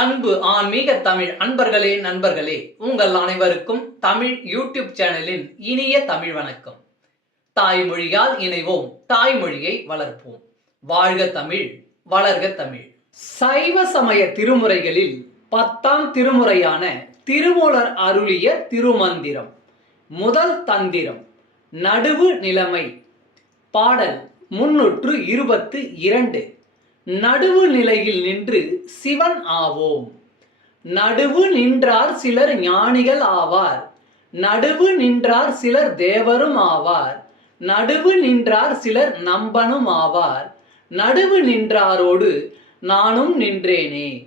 அன்பு ஆன்மீக தமிழ் அன்பர்களே, நண்பர்களே, உங்கள் அனைவருக்கும் தமிழ் யூடியூப் சேனலின் இனிய தமிழ் வணக்கம். தாய்மொழியால் இணைவோம், தாய்மொழியை வளர்ப்போம். வாழ்க தமிழ், வளர்க தமிழ். சைவ சமய திருமுறைகளில் 10ஆம் திருமுறையான திருமூலர் அருளிய திருமந்திரம். முதல் தந்திரம், நடுவு நிலைமை. பாடல் 322. நடுவு நிலையில் நின்று சிவன் ஆவோம். நடுவு நின்றார் சிலர் ஞானிகள் ஆவார். நடுவு நின்றார் சிலர் தேவரும் ஆவார். நடுவு நின்றார் சிலர் நம்பனும் ஆவார். நடுவு நின்றாரோடு நானும் நின்றேனே.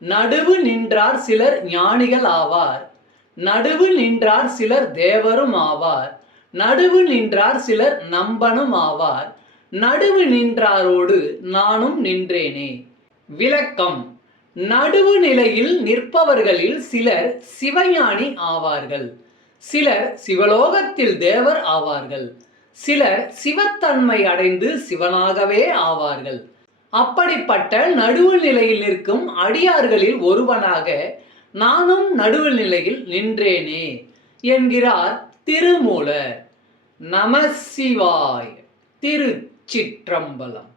நடுவு நின்றார் சிலர் ஞானிகள் ஆவார். நடுவு நின்றார் சிலர் தேவரும் ஆவார். நடுவு நின்றார் சிலர் நம்பனும் ஆவார். நடுவு நின்றாரோடு நானும் நின்றேனே. விளக்கம். நடுவு நிலையில் நிற்பவர்களில் சிலர் சிவஞானி ஆவார்கள். சிலர் சிவலோகத்தில் தேவர் ஆவார்கள். சிலர் சிவத்தன்மை அடைந்து சிவனாகவே ஆவார்கள். அப்படிப்பட்ட நடுவு நிலையில் நிற்கும் அடியார்களில் ஒருவனாக நானும் நடுவு நிலையில் நின்றேனே என்கிறார் திருமூலர். நம சிவாய. திருச்சிற்றம்பலம்.